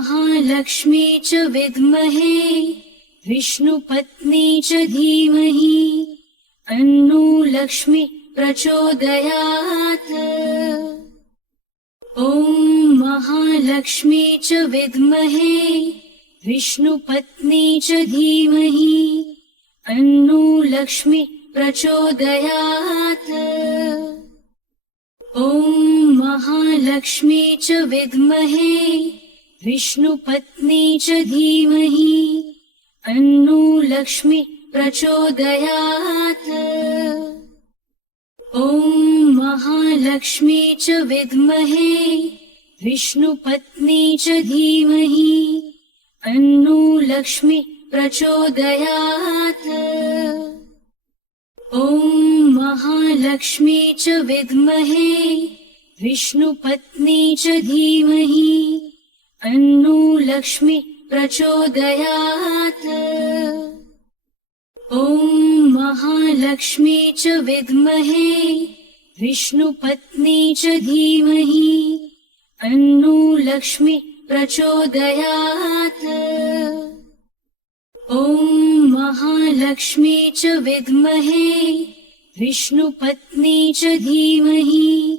महालक्ष्मी च विद्महे विष्णुपत्नी च धीमहि तन्नो लक्ष्मी प्रचोदयात्। ॐ महालक्ष्मी च विद्महे विष्णुपत्नी च धीमहि तन्नो लक्ष्मी प्रचोदयात्। ॐ महालक्ष्मी च विद्महे विष्णुपत्नी च धीमहि तन्नो लक्ष्मी प्रचोदयात्। ॐ महालक्ष्मी च विद्महे विष्णुपत्नी च धीमहि तन्नो लक्ष्मी प्रचोदयात्। ॐ महालक्ष्मी च विद्महे विष्णुपत्नी च धीमहि तन्नो लक्ष्मी प्रचोदयात्। ॐ महालक्ष्मी च विद्महे विष्णुपत्नी च धीमहि तन्नो लक्ष्मी प्रचोदयात्। ॐ महालक्ष्मी च विद्महे विष्णुपत्नी च धीमहि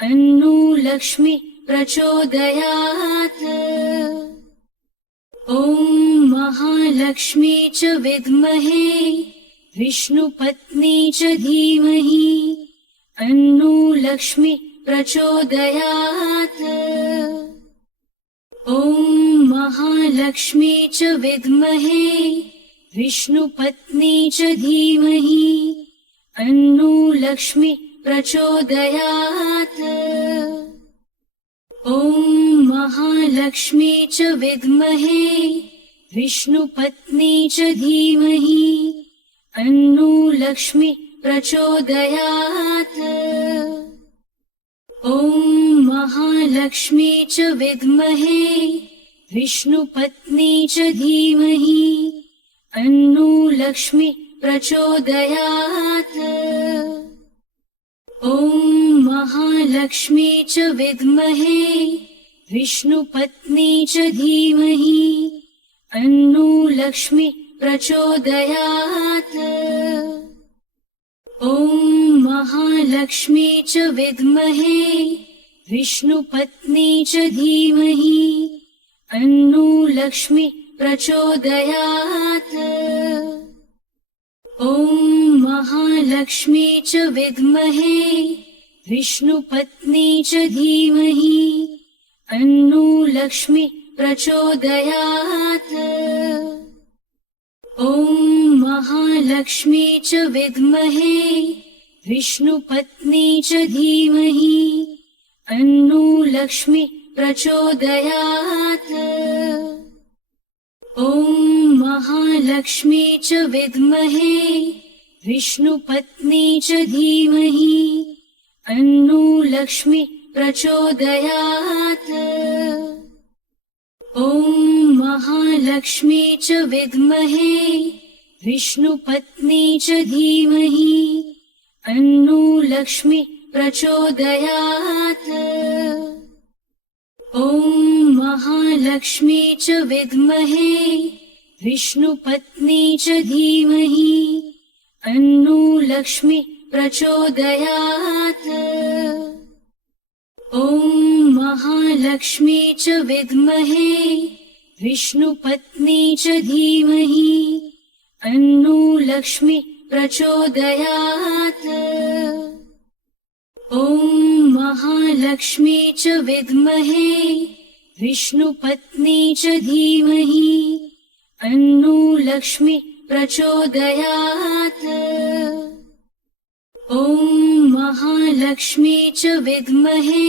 तन्नो लक्ष्मी प्रचोदयात्। ॐ महालक्ष्मी च विद्महे विष्णुपत्नी च धीमहि तन्नो लक्ष्मी प्रचोदयात्। ॐ महालक्ष्मी च विद्महे विष्णुपत्नी च धीमहि तन्नो लक्ष्मी प्रचोदयात्। ॐ महालक्ष्मी च विद्महे विष्णुपत्नी च धीमहि तन्नो लक्ष्मी प्रचोदयात्। ॐ महालक्ष्मी च विद्महे विष्णुपत्नी च धीमहि तन्नो लक्ष्मी प्रचोदयात्। ॐ महालक्ष्मी च विद्महे विष्णुपत्नी च धीमहि तन्नो लक्ष्मी प्रचोदयात्। ॐ महालक्ष्मी च विद्महे विष्णुपत्नी च धीमहि तन्नो लक्ष्मी प्रचोदयात्। ॐ महालक्ष्मी च विद्महे विष्णुपत्नी च धीमहि तन्नो लक्ष्मी प्रचोदयात्। ॐ महालक्ष्मी च विद्महे विष्णुपत्नी च धीमहि तन्नो लक्ष्मी प्रचोदयात्। ॐ महालक्ष्मी च विद्महे विष्णुपत्नी च धीमहि तन्नो लक्ष्मी प्रचोदयात्। ॐ महालक्ष्मी च विद्महे विष्णुपत्नी च धीमहि तन्नो लक्ष्मी प्रचोदयात्। ॐ महालक्ष्मी च विद्महे विष्णुपत्नी च धीमहि तन्नो लक्ष्मी प्रचोदयात्। ॐ महालक्ष्मी च विद्महे विष्णुपत्नी च धीमहि तन्नो लक्ष्मी प्रचोदयात्। ॐ महालक्ष्मी च विद्महे विष्णुपत्नी च धीमहि तन्नो लक्ष्मी प्रचोदयात्। ॐ महालक्ष्मी च विद्महे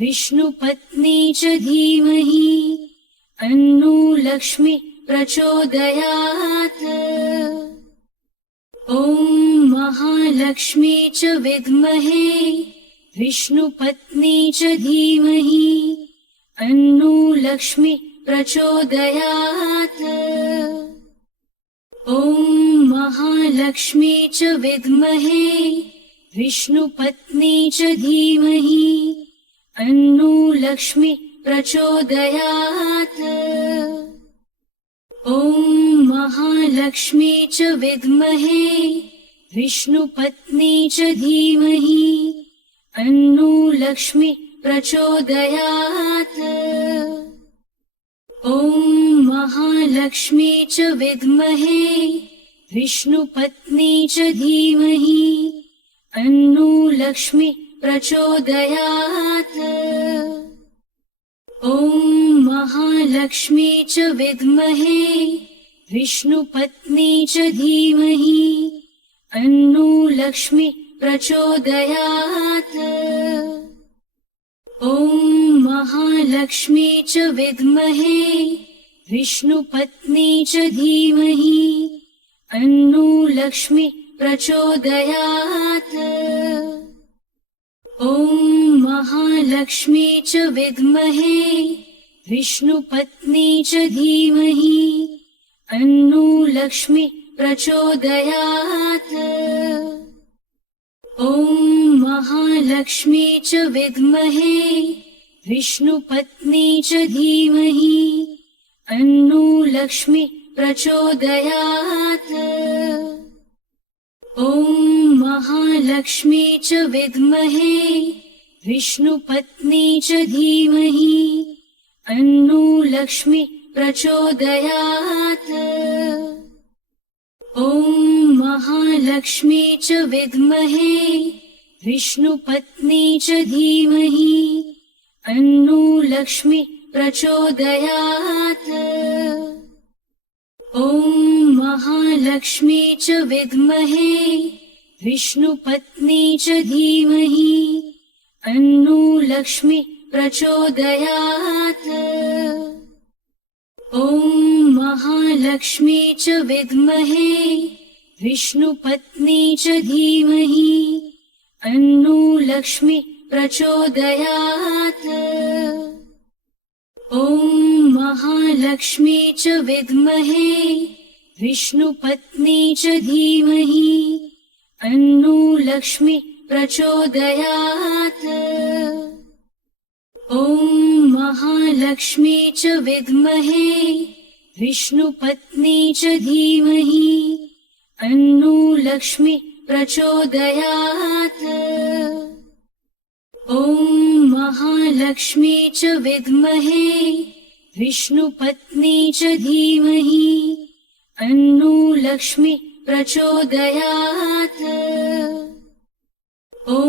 विष्णुपत्नी च धीमहि तन्नो लक्ष्मी प्रचोदयात्। ॐ महालक्ष्मी च विद्महे विष्णुपत्नी च धीमहि तन्नो लक्ष्मी प्रचोदयात्। ॐ महालक्ष्मी च विद्महे विष्णुपत्नी च धीमहि तन्नो लक्ष्मी प्रचोदयात्। ॐ महालक्ष्मी च विद्महे विष्णुपत्नी च धीमहि तन्नो लक्ष्मी प्रचोदयात्। ॐ महालक्ष्मी च विद्महे विष्णुपत्नी च धीमहि तन्नो लक्ष्मी प्रचोदयात्। ॐ महालक्ष्मी च विद्महे विष्णुपत्नी च धीमहि तन्नो लक्ष्मी प्रचोदयात्। ॐ महालक्ष्मी च विद्महे विष्णुपत्नी च धीमहि तन्नो लक्ष्मी प्रचोदयात्। ॐ महालक्ष्मी च विद्महे विष्णुपत्नी च धीमहि तन्नो लक्ष्मी प्रचोदयात्। ॐ महालक्ष्मी च विद्महे विष्णुपत्नी च धीमहि तन्नो लक्ष्मी प्रचोदयात्। ॐ महालक्ष्मी च विद्महे विष्णुपत्नी च धीमहि तन्नो लक्ष्मी प्रचोदयात्। ॐ महालक्ष्मी च विद्महे विष्णुपत्नी च धीमहि तन्नो लक्ष्मी प्रचोदयात्। ॐ महालक्ष्मी च विद्महे विष्णुपत्नी च धीमहि तन्नो लक्ष्मी प्रचोदयात्। ॐ महालक्ष्मी च विद्महे विष्णुपत्नी च धीमहि तन्नो लक्ष्मी प्रचोदयात्। ॐ महालक्ष्मी च विद्महे विष्णुपत्नी च धीमहि तन्नो लक्ष्मी प्रचोदयात्। ॐ महालक्ष्मी च विद्महे विष्णुपत्नी च धीमहि तन्नो लक्ष्मी प्रचोदयात्। ॐ महालक्ष्मी च विद्महे विष्णुपत्नी च धीमहि तन्नो लक्ष्मी प्रचोदयात्। ॐ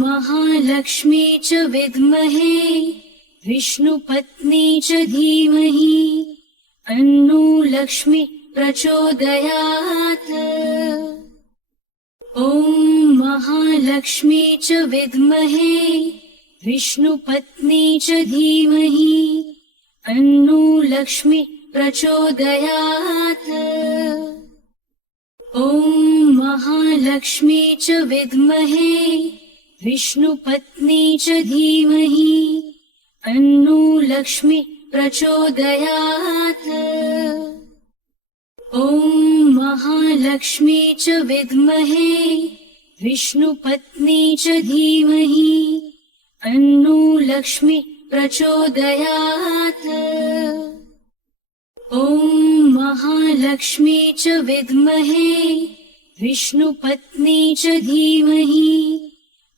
महालक्ष्मी च विद्महे विष्णुपत्नी च धीमहि तन्नो लक्ष्मी प्रचोदयात्। ॐ महालक्ष्मी च विद्महे विष्णुपत्नी च धीमहि तन्नो लक्ष्मी प्रचोदयात्। ॐ महालक्ष्मी च विद्महे विष्णुपत्नी च धीमहि तन्नो लक्ष्मी प्रचोदयात्। ॐ महालक्ष्मी च विद्महे विष्णुपत्नी च धीमहि तन्नो लक्ष्मी प्रचोदयात्। ॐ महालक्ष्मी च विद्महे विष्णुपत्नी च धीमहि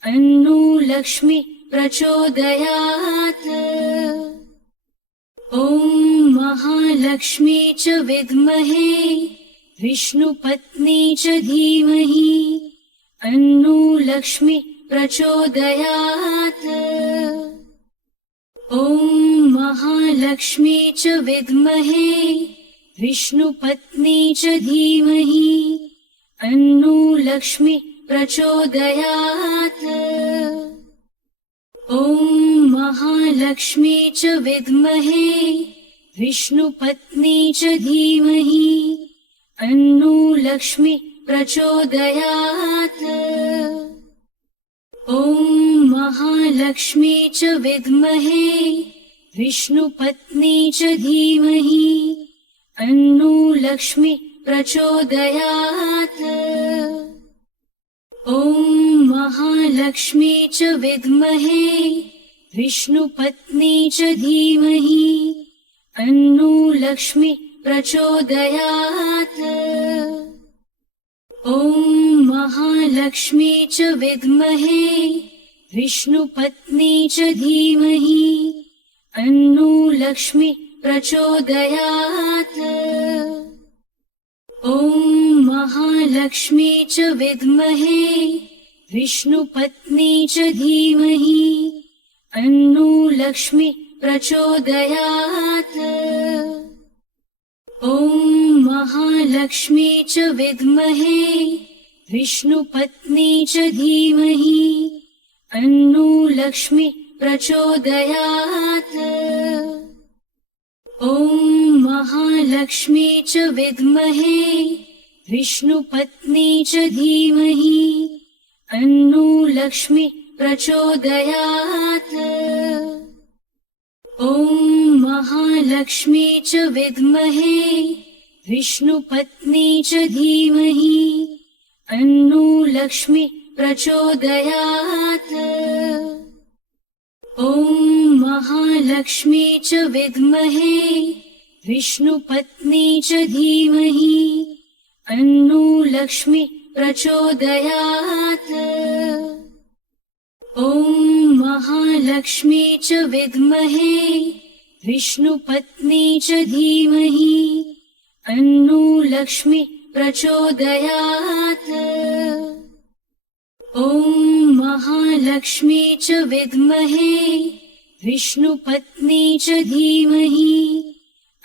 तन्नो लक्ष्मी प्रचोदयात्। ॐ महालक्ष्मी च विद्महे विष्णुपत्नी च धीमहि तन्नो लक्ष्मी प्रचोदयात्। ॐ महालक्ष्मी च विद्महे विष्णुपत्नी च धीमहि तन्नो लक्ष्मी प्रचोदयात्। ॐ महालक्ष्मी च विद्महे विष्णुपत्नी च धीमहि तन्नो लक्ष्मी प्रचोदयात्। ॐ महालक्ष्मी च विद्महे विष्णुपत्नी च धीमहि तन्नो लक्ष्मी प्रचोदयात्। ॐ महालक्ष्मी च विद्महे विष्णुपत्नी च धीमहि तन्नो लक्ष्मी प्रचोदयात्। ॐ महालक्ष्मी च विद्महे विष्णुपत्नी च धीमहि तन्नो लक्ष्मी प्रचोदयात्। ॐ महालक्ष्मी च विद्महे विष्णुपत्नी च धीमहि तन्नो लक्ष्मी प्रचोदयात्। ॐ महालक्ष्मी च विद्महे विष्णुपत्नी च धीमहि तन्नो लक्ष्मी प्रचोदयात्। ॐ महालक्ष्मी च विद्महे विष्णुपत्नी च धीमहि तन्नो लक्ष्मी प्रचोदयात्। ॐ महालक्ष्मी च विद्महे विष्णुपत्नी च धीमहि तन्नो लक्ष्मी प्रचोदयात्। ॐ महालक्ष्मी च विद्महे विष्णुपत्नी च धीमहि तन्नो लक्ष्मी प्रचोदयात्। ॐ महालक्ष्मी च विद्महे विष्णुपत्नी च धीमहि तन्नो लक्ष्मी प्रचोदयात्। ॐ महालक्ष्मी च विद्महे विष्णुपत्नी च धीमहि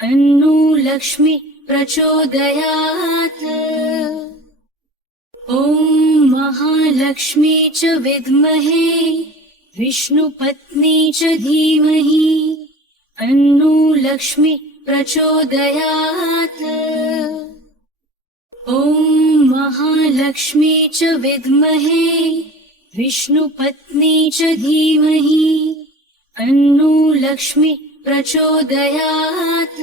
तन्नो लक्ष्मी प्रचोदयात्। ॐ महालक्ष्मी च विद्महे विष्णुपत्नी च धीमहि तन्नो लक्ष्मी प्रचोदयात्। ॐ महालक्ष्मी च विद्महे विष्णुपत्नी च धीमहि तन्नो लक्ष्मी प्रचोदयात्।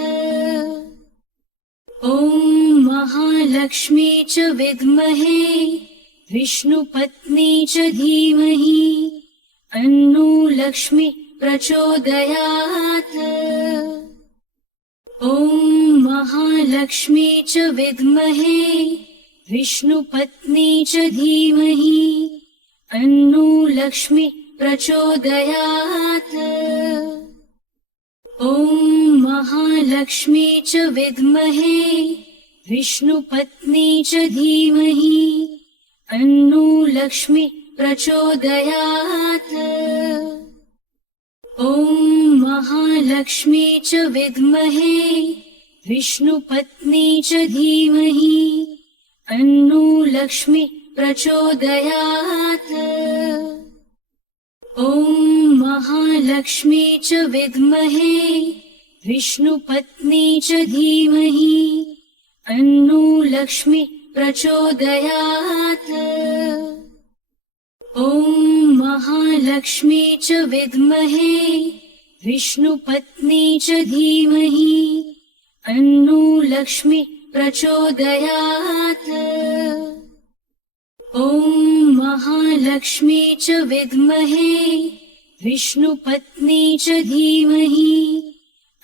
ॐ महालक्ष्मी च विद्महे विष्णुपत्नी च धीमहि तन्नो लक्ष्मी प्रचोदयात्। ॐ महालक्ष्मी च विद्महे विष्णुपत्नी च धीमहि तन्नो लक्ष्मी प्रचोदयात्। ॐ महालक्ष्मी च विद्महे विष्णुपत्नी च धीमहि तन्नो लक्ष्मी प्रचोदयात्। ॐ महालक्ष्मी च विद्महे विष्णुपत्नी च धीमहि तन्नो लक्ष्मी प्रचोदयात्। ॐ महालक्ष्मी च विद्महे विष्णुपत्नी च धीमहि तन्नो लक्ष्मी प्रचोदयात्। ॐ महालक्ष्मी च विद्महे विष्णुपत्नी च धीमहि तन्नो लक्ष्मी प्रचोदयात्। ॐ महालक्ष्मी च विद्महे विष्णुपत्नी च धीमहि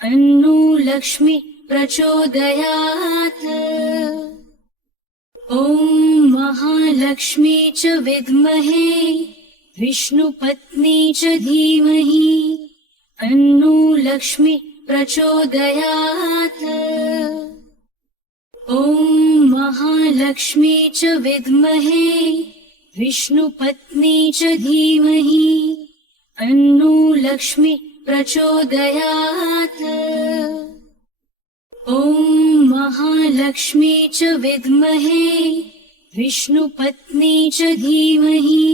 तन्नो लक्ष्मी प्रचोदयात्। ॐ महालक्ष्मी च विद्महे विष्णुपत्नी च धीमहि तन्नो लक्ष्मी प्रचोदयात्। ॐ महालक्ष्मी च विद्महे विष्णुपत्नी च धीमहि तन्नो लक्ष्मी प्रचोदयात्। ॐ महालक्ष्मी च विद्महे विष्णुपत्नी च धीमहि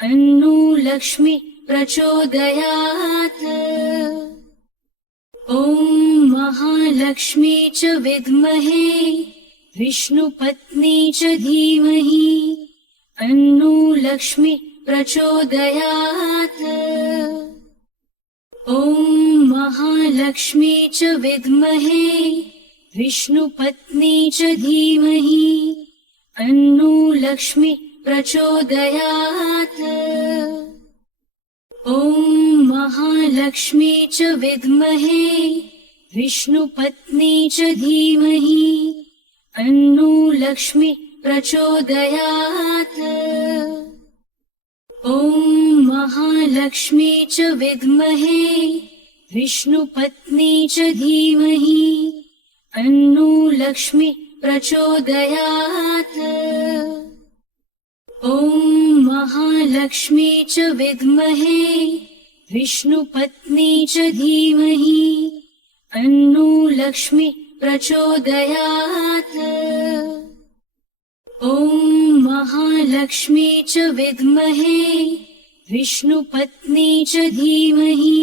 तन्नो लक्ष्मी प्रचोदयात्। ॐ महालक्ष्मी च विद्महे विष्णुपत्नी च धीमहि तन्नो लक्ष्मी प्रचोदयात्। ॐ महालक्ष्मी च विद्महे विष्णुपत्नी च धीमहि तन्नो लक्ष्मी प्रचोदयात्। ॐ महालक्ष्मी च विद्महे विष्णुपत्नी च धीमहि तन्नो लक्ष्मी प्रचोदयात्। ॐ महालक्ष्मी च विद्महे विष्णुपत्नी च धीमहि तन्नो लक्ष्मी प्रचोदयात्। ॐ महालक्ष्मी च विद्महे विष्णुपत्नी च धीमहि तन्नो लक्ष्मी प्रचोदयात्। ॐ महालक्ष्मी च विद्महे विष्णुपत्नी च धीमहि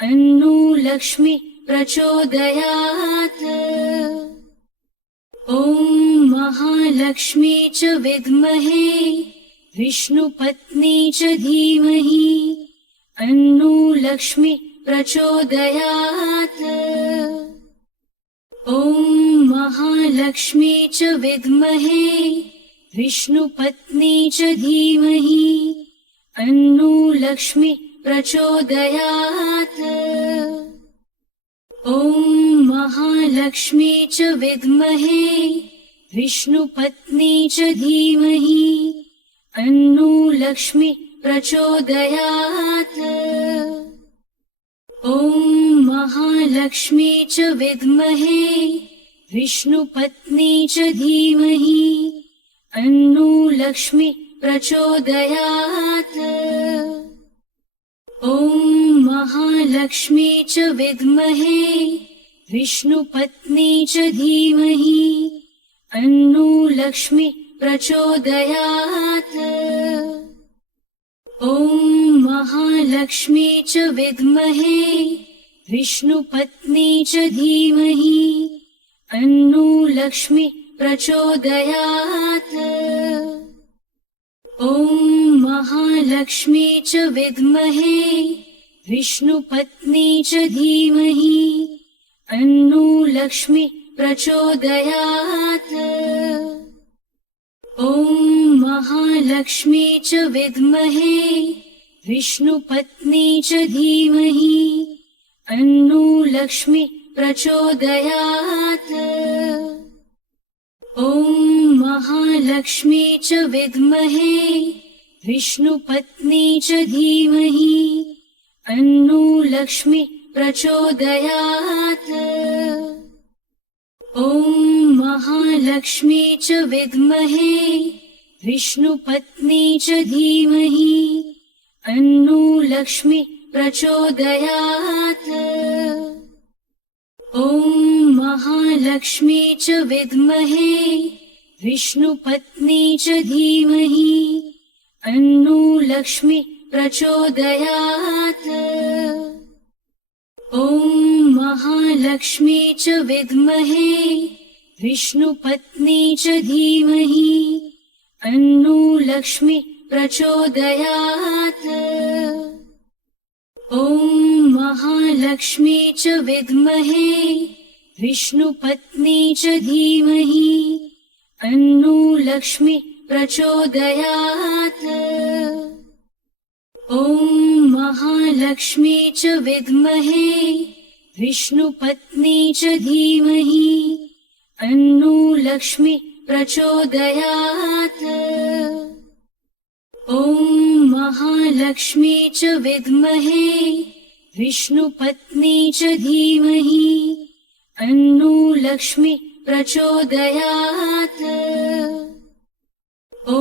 तन्नो लक्ष्मी प्रचोदयात्। ॐ महालक्ष्मी च विद्महे विष्णुपत्नी च धीमहि तन्नो लक्ष्मी प्रचोदयात्। ॐ महालक्ष्मी च विद्महे विष्णुपत्नी च धीमहि तन्नो लक्ष्मी प्रचोदयात्। ॐ महालक्ष्मी च विद्महे विष्णुपत्नी च धीमहि तन्नो लक्ष्मी प्रचोदयात्। ॐ महालक्ष्मी च विद्महे विष्णुपत्नी च धीमहि तन्नो लक्ष्मी प्रचोदयात्। ॐ महालक्ष्मी च विद्महे विष्णुपत्नी च धीमहि तन्नो लक्ष्मी प्रचोदयात्। ॐ महालक्ष्मी च विद्महे विष्णुपत्नी च धीमहि तन्नो लक्ष्मी प्रचोदयात्। ॐ महालक्ष्मी च विद्महे विष्णुपत्नी च धीमहि तन्नो लक्ष्मी प्रचोदयात्। ॐ महालक्ष्मी च विद्महे विष्णुपत्नी च धीमहि तन्नो लक्ष्मी प्रचोदयात्। ॐ महालक्ष्मी च विद्महे विष्णुपत्नी च धीमहि तन्नो लक्ष्मी प्रचोदयात्। ॐ महालक्ष्मी च विद्महे विष्णुपत्नी च धीमहि तन्नो लक्ष्मी प्रचोदयात्। ॐ महालक्ष्मी च विद्महे विष्णुपत्नी च धीमहि तन्नो लक्ष्मी प्रचोदयात्। ॐ महालक्ष्मी च विद्महे विष्णुपत्नी च धीमहि तन्नो लक्ष्मी प्रचोदयात्। ॐ महालक्ष्मी च विद्महे विष्णुपत्नी च धीमहि तन्नो लक्ष्मी प्रचोदयात्। ॐ महालक्ष्मी च विद्महे विष्णुपत्नी च धीमहि तन्नो लक्ष्मी प्रचोदयात्। ॐ महालक्ष्मी च विद्महे विष्णुपत्नी च धीमहि तन्नो लक्ष्मी प्रचोदयात्। ॐ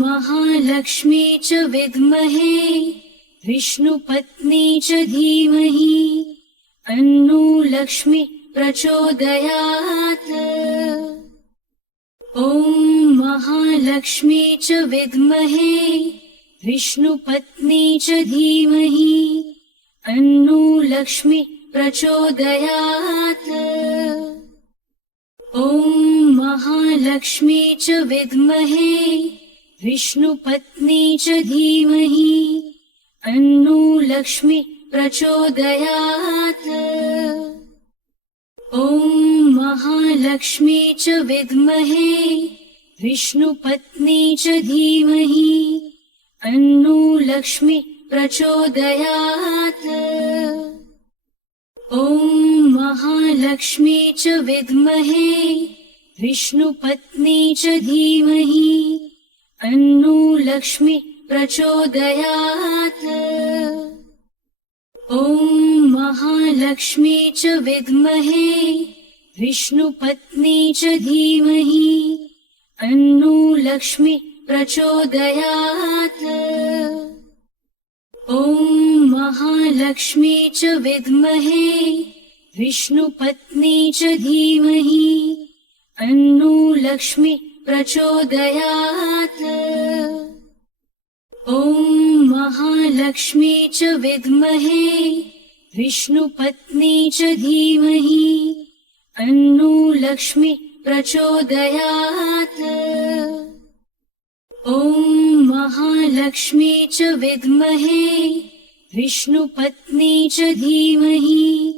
महालक्ष्मी च विद्महे विष्णुपत्नी च धीमहि तन्नो लक्ष्मी प्रचोदयात्। ॐ महालक्ष्मी च विद्महे विष्णुपत्नी च धीमहि तन्नो लक्ष्मी प्रचोदयात्। ॐ महालक्ष्मी च विद्महे विष्णुपत्नी च धीमहि तन्नो लक्ष्मी प्रचोदयात्। ॐ महालक्ष्मी च विद्महे विष्णुपत्नी च धीमहि तन्नो लक्ष्मी प्रचोदयात्। ॐ महालक्ष्मी च विद्महे विष्णुपत्नी च धीमहि तन्नो लक्ष्मी प्रचोदयात्। ॐ महालक्ष्मी च विद्महे विष्णुपत्नी च धीमहि तन्नो लक्ष्मी प्रचोदयात्। ॐ महालक्ष्मी च विद्महे विष्णुपत्नी च धीमहि तन्नो लक्ष्मी प्रचोदयात्। ॐ महालक्ष्मी च विद्महे विष्णुपत्नी च धीमहि तन्नो लक्ष्मी प्रचोदयात्। ॐ महालक्ष्मी च विद्महे विष्णुपत्नी च धीमहि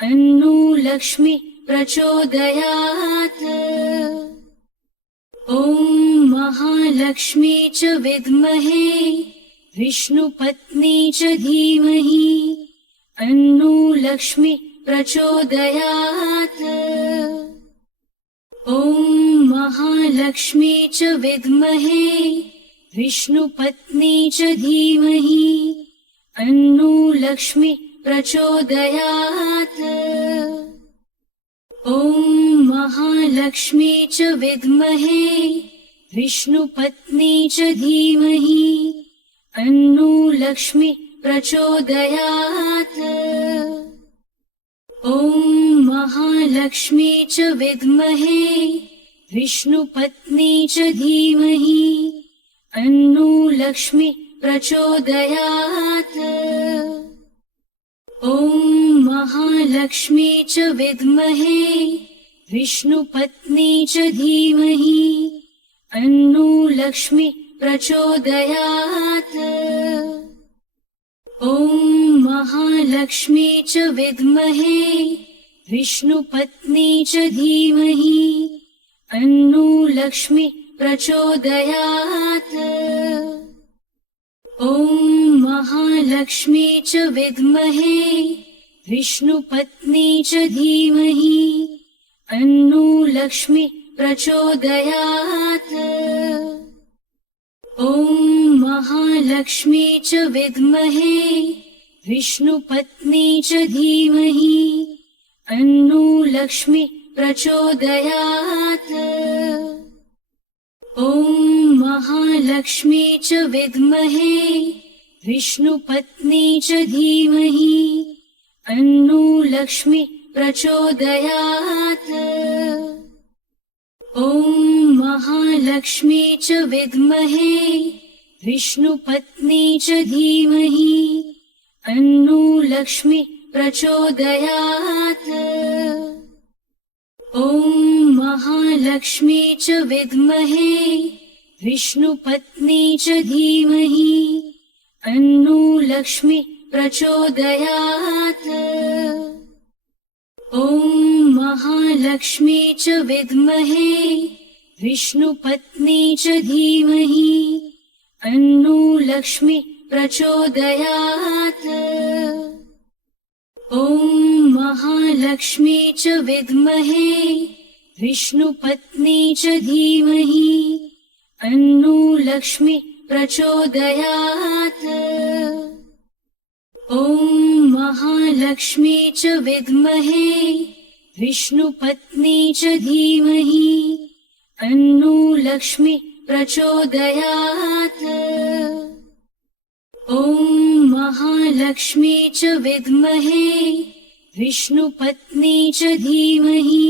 तन्नो लक्ष्मी प्रचोदयात्। ॐ महालक्ष्मी च विद्महे विष्णुपत्नी च धीमहि तन्नो लक्ष्मी प्रचोदयात्। ॐ महालक्ष्मी च विद्महे विष्णुपत्नी च धीमहि तन्नो लक्ष्मी प्रचोदयात्। ॐ महालक्ष्मी च विद्महे विष्णुपत्नी च धीमहि तन्नो लक्ष्मी प्रचोदयात्। ॐ महालक्ष्मी च विद्महे विष्णुपत्नी च धीमहि तन्नो लक्ष्मी प्रचोदयात्। ॐ महालक्ष्मी च विद्महे विष्णुपत्नी च धीमहि तन्नो लक्ष्मी प्रचोदयात्। ॐ महालक्ष्मी च विद्महे विष्णुपत्नी च धीमहि तन्नो लक्ष्मी प्रचोदयात्। ॐ महालक्ष्मी च विद्महे विष्णुपत्नी च धीमहि तन्नो लक्ष्मी प्रचोदयात्। ॐ महालक्ष्मी च विद्महे विष्णुपत्नी च धीमहि तन्नो लक्ष्मी प्रचोदयात्। ॐ महालक्ष्मी च विद्महे विष्णुपत्नी च धीमहि तन्नो लक्ष्मी प्रचोदयात्। ॐ महालक्ष्मी च विद्महे विष्णुपत्नी च धीमहि तन्नो लक्ष्मी प्रचोदयात्। ॐ महालक्ष्मी च विद्महे विष्णुपत्नी च धीमहि तन्नो लक्ष्मी प्रचोदयात्। ॐ महालक्ष्मी च विद्महे विष्णुपत्नी च धीमहि तन्नो लक्ष्मी प्रचोदयात्। ॐ महालक्ष्मी च विद्महे विष्णुपत्नी च धीमहि तन्नो लक्ष्मी प्रचोदयात्। ॐ महालक्ष्मी च विद्महे विष्णुपत्नी च धीमहि तन्नो लक्ष्मी प्रचोदयात्। ॐ महालक्ष्मी च विद्महे विष्णुपत्नी च धीमहि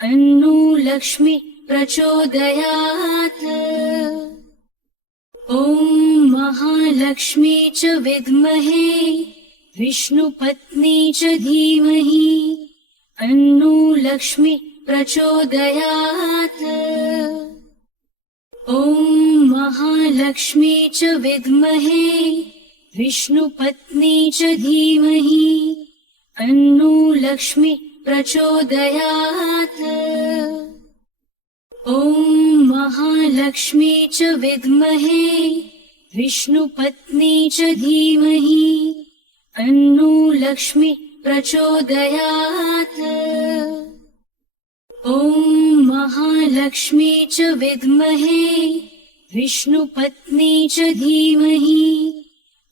तन्नो लक्ष्मी प्रचोदयात्। ॐ महालक्ष्मी च विद्महे विष्णुपत्नी च धीमहि तन्नो लक्ष्मी प्रचोदयात्। ॐ महालक्ष्मी च विद्महे विष्णुपत्नी च धीमहि तन्नो लक्ष्मी प्रचोदयात्। ॐ महालक्ष्मी च विद्महे विष्णुपत्नी च धीमहि तन्नो लक्ष्मी प्रचोदयात्। ॐ महालक्ष्मी च विद्महे विष्णुपत्नी च धीमहि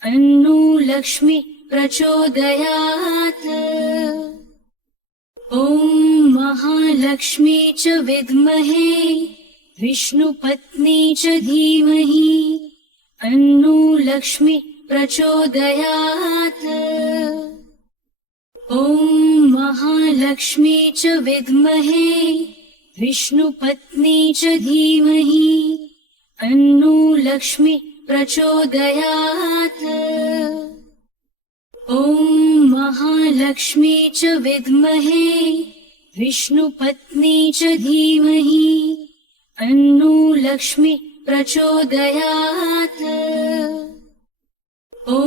तन्नो लक्ष्मी प्रचोदयात्। ॐ महालक्ष्मी च विद्महे विष्णुपत्नी च धीमहि तन्नो लक्ष्मी प्रचोदयात्। ॐ महालक्ष्मी च विद्महे विष्णुपत्नी च धीमहि तन्नो लक्ष्मी प्रचोदयात्। ॐ महालक्ष्मी च विद्महे विष्णुपत्नी च धीमहि तन्नो लक्ष्मी प्रचोदयात्। ॐ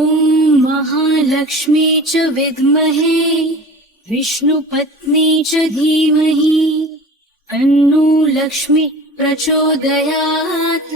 महालक्ष्मी च विद्महे विष्णुपत्नी च धीमहि तन्नो लक्ष्मी प्रचोदयात्।